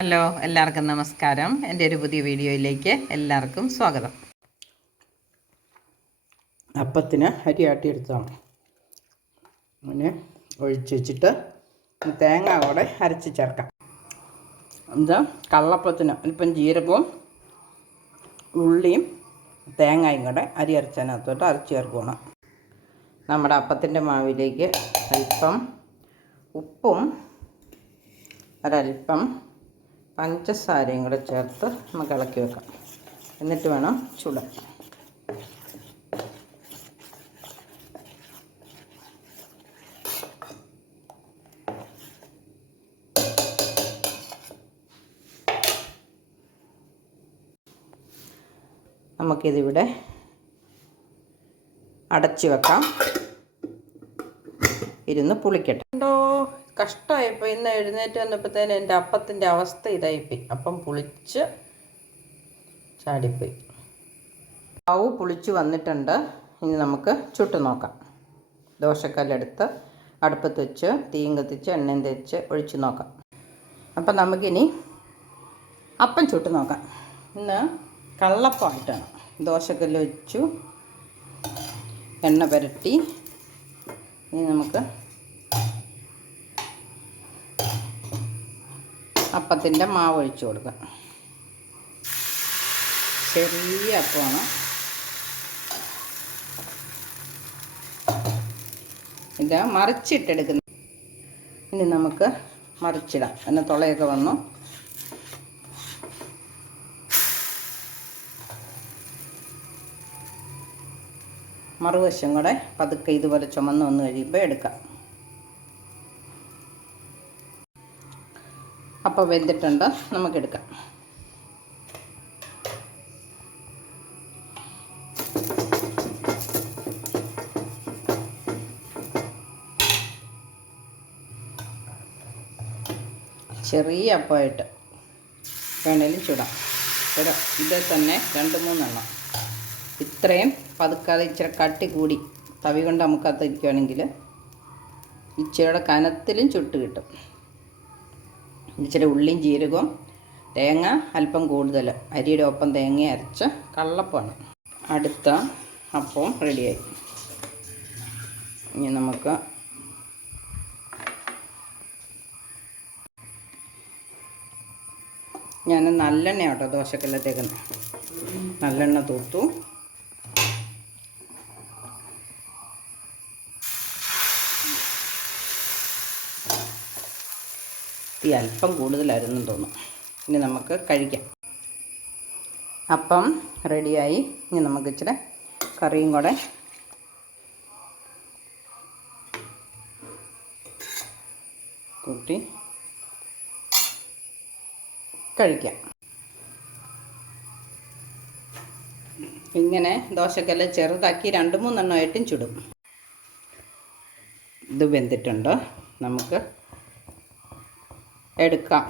Hello എല്ലാവർക്കും നമസ്കാരം. എന്റെ ഒരു പുതിയ വീഡിയോയിലേക്ക് എല്ലാവർക്കും സ്വാഗതം. അപ്പത്തിന് അരി ആട്ടിയെടുത്താണ് അങ്ങനെ ഒഴിച്ച് വെച്ചിട്ട് തേങ്ങ കൂടെ അരച്ച് ചേർക്കാം. എന്താ? കള്ളപ്പത്തിന് ഇപ്പം ജീരകവും ഉള്ളിയും തേങ്ങയും കൂടെ അരി അരച്ചതിനകത്തോട്ട് അരച്ച് ചേർക്കണം നമ്മുടെ അപ്പത്തിന്റെ മാവിലേക്ക് അല്പം ഉപ്പും ഒരല്പം പഞ്ചസാരയും കൂടെ ചേർത്ത് നമുക്ക് ഇളക്കി വെക്കാം. എന്നിട്ട് വേണം ചുടാൻ. നമുക്കിതിവിടെ അടച്ചു വെക്കാം. ഇരുന്ന് പുളിക്കട്ടെ. ഉണ്ടോ കഷ്ടമായിപ്പോൾ ഇന്ന് എഴുന്നേറ്റ് വന്നപ്പോഴത്തേന് എന്റെ അപ്പത്തിന്റെ അവസ്ഥ ഇതായിപ്പോയി. അപ്പം പുളിച്ച് ചാടിപ്പോയി. മാവ് പുളിച്ച് വന്നിട്ടുണ്ട്. ഇനി നമുക്ക് ചുട്ടു നോക്കാം. ദോശക്കല്ലെടുത്ത് അടുപ്പത്ത് വെച്ച് തീയും കത്തിച്ച് എണ്ണയും തേച്ച് ഒഴിച്ച് നോക്കാം. അപ്പം നമുക്കിനി അപ്പം ചുട്ട് നോക്കാം. ഇന്ന് കള്ളപ്പമായിട്ടാണ്. ദോശക്കല്ല് വെച്ചു എണ്ണ പുരട്ടി. ഇനി നമുക്ക് അപ്പത്തിന്റെ മാവ് ഒഴിച്ചു കൊടുക്കുക. ചെറിയ അപ്പമാണ്. ഇത് മറിച്ചിട്ടെടുക്കുന്നു. ഇനി നമുക്ക് മറിച്ചിടാം. എന്നെ തുളയൊക്കെ വന്നു. മറുവശം കൂടെ പതുക്കെ ഇതുപോലെ ചുമന്ന് വന്ന് കഴിയുമ്പോൾ എടുക്കാം. അപ്പോൾ വെന്തിട്ടുണ്ട്. നമുക്കെടുക്കാം. ചെറിയ അപ്പമായിട്ട് വേണേലും ചുടാം. ഇവിടെ ഇതിൽ തന്നെ രണ്ട് മൂന്നെണ്ണം. ഇത്രയും പതുക്കാതെ ഇച്ചിരി കട്ടി കൂടി തവി കൊണ്ട് നമുക്കത്തിരിക്കുകയാണെങ്കിൽ ഇച്ചിരിയുടെ കനത്തിലും ചുട്ട് കിട്ടും. ഇച്ചിരി ഉള്ളിയും ജീരകവും തേങ്ങ അല്പം കൂടുതൽ അരിയുടെ ഒപ്പം തേങ്ങ അരച്ച് കള്ളപ്പാണ് അടുത്ത അപ്പവും റെഡിയായി ഇനി നമുക്ക് ഞാൻ നല്ലെണ്ണ കേട്ടോ ദോശക്കല്ലത്തേക്ക്. നല്ലെണ്ണ തൂത്തു. തീ അല്പം കൂടുതലായിരുന്നു തോന്നും ഇനി നമുക്ക് കഴിക്കാം. അപ്പം റെഡിയായി. ഇനി നമുക്ക് ഇച്ചിരി കറിയും കൂടെ കൂട്ടി കഴിക്കാം. ഇങ്ങനെ ദോശക്കെല്ലാം ചെറുതാക്കി രണ്ട് മൂന്നെണ്ണമായിട്ടും ചുടും. ഇത് വെന്തിട്ടുണ്ട്. നമുക്ക് എടുക്കാം.